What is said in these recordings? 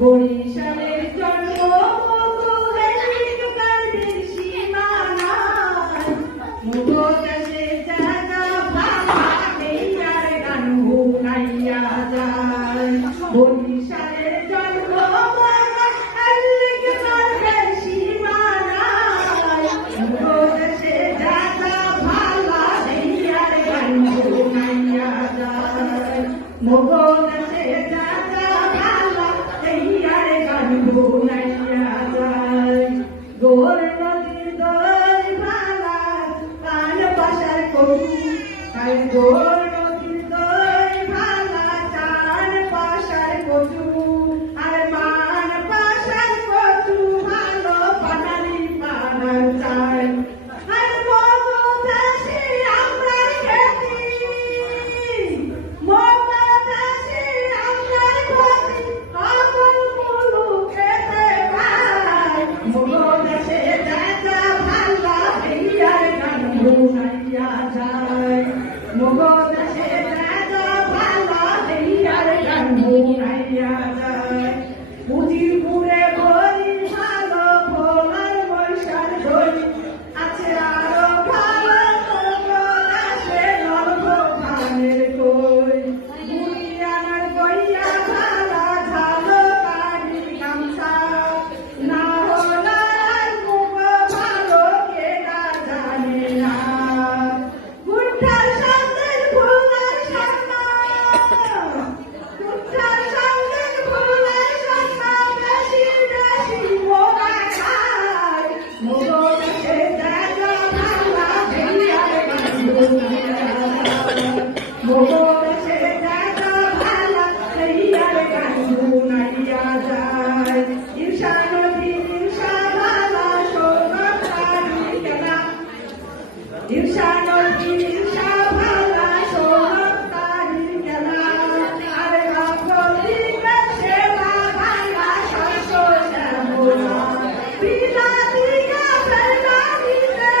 বরিশালের জন্মকালের সীমানায় মুখোশে জায়গা ভাঙা আর গান হুনাইয়া যায়। বরিশালের জন্মকালের সীমানায় মুখোশে জায়গা ভাঙা আর গান হুনাইয়া যায়। মুখোশে জায়গা হুনাইয়া যায়। গোর নদীর দই ভাঙা কান পাশার কচু, গোর নদীর দই ভাঙা কান পাশার কচু, আর মান পাশার কচু ভালো পানালি পানার চাই। আর মগদাসে আমরা খেতি, মগদাসে আমরা ক্ষতি, আমল মুলু খেতে পাই। মগদাসে জায়গা ভালা হইয়ার গান হুনাইয়া যায়। মগদাসে জায়গা ভালা হইয়ার গান হুনাইয়া যায়। উজিরপুরে বলি ভালো ভোলার বৈশাল দই আছে আরো ভালো মগদাসে নলভ ধানের কই। বুড়িয়ানার গইয়া ভালা ঝালো কারি গামছা, না হলার মুখ ভালো কেনা জানে না। গুঠার সামনে ভোলার সামনা, গুঠার সামনে ভোলার সামনা, বেশি বেশি মোরা খায়। মগদাসে জায়গা ভালা হইয়ার গান হুনাইয়া যায়। মগদাসে জায়গা ভালা হইয়ার গান হুনাইয়া যায়। ঈর্ষা নদী ঈর্ষা ভালা সোনারি কেনা, ঈর্ষা নদী ঈর্ষা ভালা সোনারি কেনা, আরে আফ্রিকা সেবা ভালা শস্য শ্যামলা। বিলাতি গাছের নদীতে,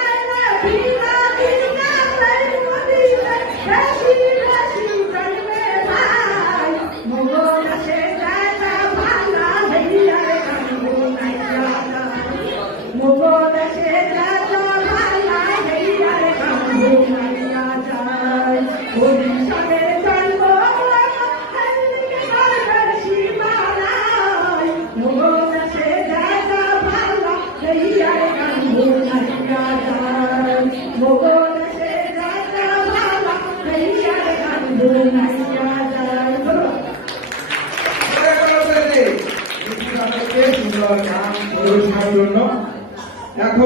আরে বিলাতি গাছের নদীতে, বেশি বেশি জন্মে ভাই। মগদাসে জায়গা ভালা হইয়ার গান হুনাইয়া যায়। মগদাসে জায়গা ভালা হইয়ার গান হুনাইয়া যায়। বরিশালের জন্মকালের সীমানায় মগদাসে জায়গা ভালা হইয়ার গান হুনাইয়া যায়। মগদাসে জায়গা ভালা হইয়ার গান হুনাইয়া যায়। সুন্দর গান পরিবেশনার জন্য এখন